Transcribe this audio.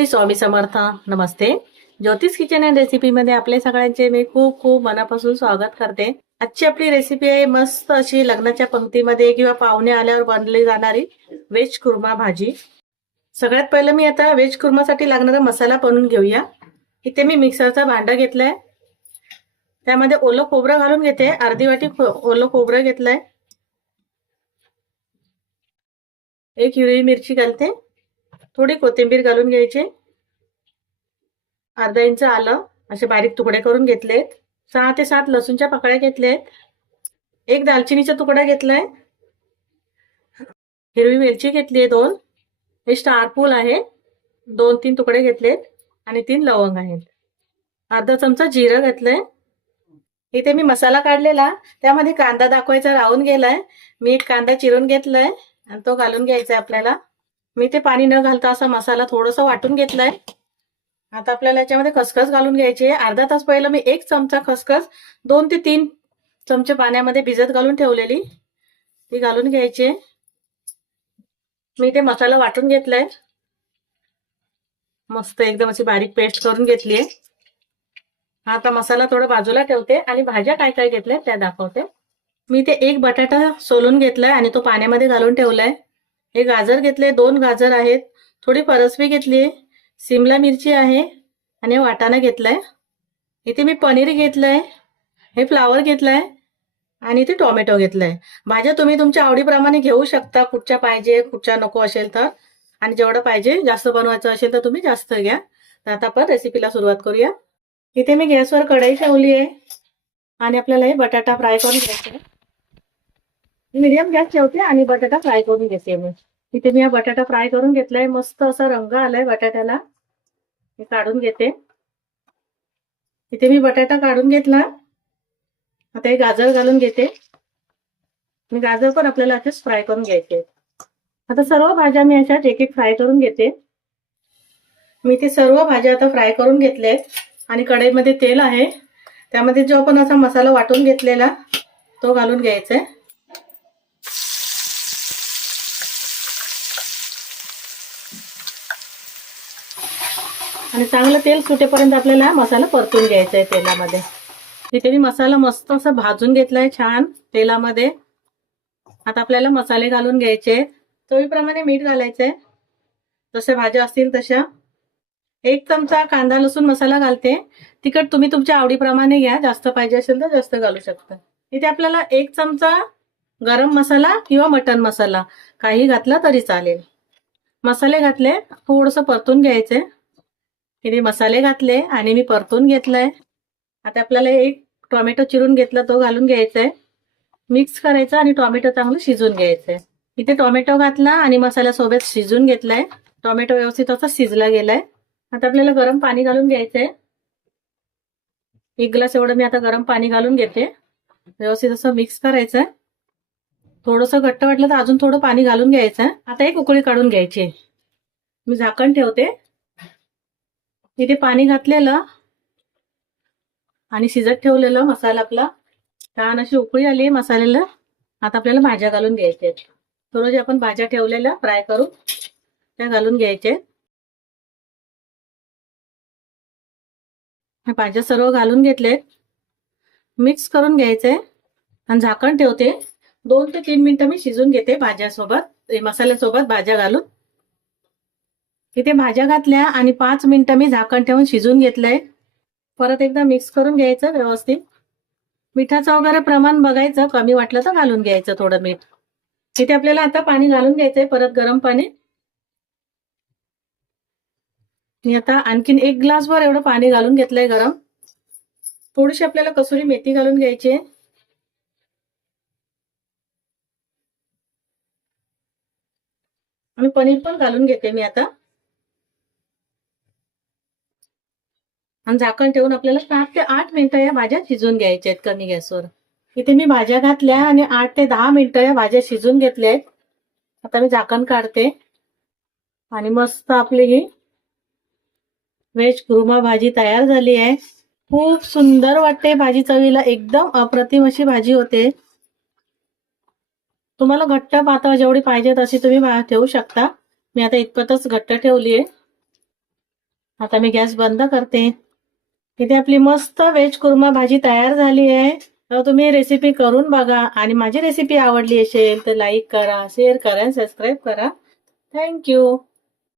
श्री स्वामी समर्थ. नमस्ते. ज्योतिष kitchen and रेसिपीमध्ये आपले सगळ्यांचे मी खूप खूप मनापासून स्वागत करते. आजची आपली रेसिपी आहे मस्त अशी लग्नाच्या पंक्तीमध्ये किंवा पाहुणे आल्यावर बनली जाणारी व्हेज कुर्मा भाजी. सगळ्यात पहिलं मी आता व्हेज कुर्मासाठी लागणारा मसाला बनवून घेऊया. इथे मी मिक्सरचा भांडा घेतलाय. त्यामध्ये ओलं खोबरं घालून घेते. अर्धी वाटी ओलं खोबरं घेतलंय. एक हिरवी मिरची घालते. थोडी कोथिंबीर घालून घ्यायची. अर्धा इंच आलं असे बारीक तुकडे करून घेतलेत. सहा ते सात लसूणच्या पाकळ्या घेतलेत. एक दालचिनीचा तुकडा घेतलाय. हिरवी मिरची घेतली आहे दोन. हे स्टार फूल आहे. दोन तीन तुकडे घेतलेत आणि तीन लवंग आहेत. अर्धा चमचा जिरं घातलंय. इथे मी मसाला काढलेला. त्यामध्ये कांदा दाखवायचा राहून गेलाय. मी एक कांदा चिरून घेतलाय आणि तो घालून घ्यायचा आपल्याला. मी ते पाणी न घालता असा मसाला थोडंसं वाटून घेतलाय. आता आपल्याला याच्यामध्ये खसखस घालून घ्यायची आहे. अर्धा तास पहिलं मी एक चमचा खसखस दोन ते तीन चमचे पाण्यामध्ये भिजत घालून ठेवलेली. ती घालून घ्यायची आहे. मी ते मसाला वाटून घेतलाय. मस्त एकदम अशी बारीक पेस्ट करून घेतली आहे. आता मसाला थोडं बाजूला ठेवते आणि भाज्या काय काय घेतल्या त्या दाखवते. मी ते एक बटाटा सोलून घेतलाय आणि तो पाण्यामध्ये घालून ठेवलाय. हे गाजर घेतले दोन गाजर आहेत. थोडी परसवी घेतली सिमला मिरची आहे आणि वाटाणा घेतलाय. इथे मी पनीर घेतलंय हे फ्लावर घेतलंय आणि इथे टोमॅटो घेतलाय. भाज्या तुम्ही तुमच्या आवडीप्रमाणे घेऊ शकता कुठच्या पाहिजे कुठच्या नको असेल तर. आणि जेवढं पाहिजे जास्त बनवायचं असेल तर तुम्ही जास्त घ्या. तर आता आपण रेसिपीला सुरुवात करूया. इथे मी गॅसवर कढई ठेवली आहे. आणि आपल्याला हे बटाटा फ्राय करून घ्यायचा मीडियम गॅस ठेवते आणि बटाटा फ्राय करून घेते मी. इथे मी हा बटाटा फ्राय करून घेतलाय. मस्त असा रंग आलाय बटाट्याला. मी काढून घेते. इथे मी बटाटा काढून घेतला. आता हे गाजर घालून घेते. मी गाजर पण आपल्याला असेच फ्राय करून घ्यायचे आता सर्व भाज्या मी अशाच एक एक फ्राय करून घेते. मी ते सर्व भाज्या आता फ्राय करून घेतले आणि कढईमध्ये तेल आहे. त्यामध्ये जो आपण असा मसाला वाटून घेतलेला तो घालून घ्यायचा आहे. आणि चांगलं तेल सुटेपर्यंत आपल्याला मसाला परतून घ्यायचा आहे तेलामध्ये. तिथे मी मसाला मस्त असं भाजून घेतलाय छान तेलामध्ये. आता आपल्याला मसाले घालून घ्यायचे चवीप्रमाणे मीठ घालायचंय. जशा भाज्या असतील तशा. एक चमचा कांदा लसूण मसाला घालते. तिखट तुम्ही तुमच्या आवडीप्रमाणे घ्या. जास्त पाहिजे असेल तर जास्त घालू शकता. इथे आपल्याला एक चमचा गरम मसाला किंवा मटन मसाला काही घातला तरी चालेल. मसाले घातले थोडस परतून घ्यायचे हे मसाले घातले आणि मी परतून घेतलाय. आता आपल्याला एक टोमॅटो चिरून घेतला तो घालून घ्यायचा आहे मिक्स करायचा आणि टोमॅटो चांगलं शिजून घ्यायचंय. इथे टोमॅटो घातला आणि मसाल्यासोबत शिजून घेतलाय. टोमॅटो व्यवस्थित असा शिजला गेलाय. आता आपल्याला गरम पाणी घालून घ्यायचंय. एक ग्लास एवढं मी आता गरम पाणी घालून घेते. व्यवस्थित असं मिक्स करायचंय. थोडंसं घट्ट वाटलं तर अजून थोडं पाणी घालून घ्यायचं आता एक उकळी काढून घ्यायची. मी झाकण ठेवते. इथे पाणी घातलेलं आणि शिजत ठेवलेलं मसाला आपला छान अशी उकळी आली मसाल्याला. आता आपल्याला भाज्या घालून घ्यायच्या थोडं जे आपण भाज्या ठेवलेल्या फ्राय करून त्या घालून घ्यायचे भाज्या सर्व घालून घेतले मिक्स करून घ्यायचे आणि झाकण ठेवते. दोन ते तीन मिनिटं मी शिजून घेते भाज्यासोबत मसाल्यासोबत भाज्या घालून. इथे भाज्या घातल्या आणि पाच मिनिटं मी झाकण ठेवून शिजून घेतलंय. परत एकदा मिक्स करून घ्यायचं व्यवस्थित. मिठाचं वगैरे प्रमाण बघायचं कमी वाटलं तर घालून घ्यायचं थोडं मीठ. इथे आपल्याला आता पाणी घालून घ्यायचंय परत गरम पाणी. मी आता आणखीन एक ग्लासभर एवढं पाणी घालून घेतलंय गरम. थोडीशी आपल्याला कसुरी मेथी घालून घ्यायची आणि पनीर पण घालून घेते मी आता. आणि झाकण ठेवून आपल्याला सात ते आठ मिनिटं या भाज्या शिजून घ्यायच्या आहेत कमी गॅसवर. इथे मी भाज्या घातल्या आणि आठ ते दहा मिनिटं या भाज्या शिजून घेतल्या आहेत. आता मी झाकण काढते. आणि मस्त आपली ही व्हेज कुरुमा भाजी तयार झाली आहे. खूप सुंदर वाटते भाजी चवीला. एकदम अप्रतिम अशी भाजी होते. तुम्हाला घट्ट पातळ जेवढी पाहिजे तशी तुम्ही ठेवू शकता. मी आता इतपतच घट्ट ठेवली आहे आता मी गॅस बंद करते. इथे आपली मस्त व्हेज कुर्मा भाजी तयार झाली आहे. तर तुम्ही रेसिपी करून बघा. आणि माझी रेसिपी आवडली असेल तर लाईक करा शेअर करा सबस्क्राईब करा. थँक्यू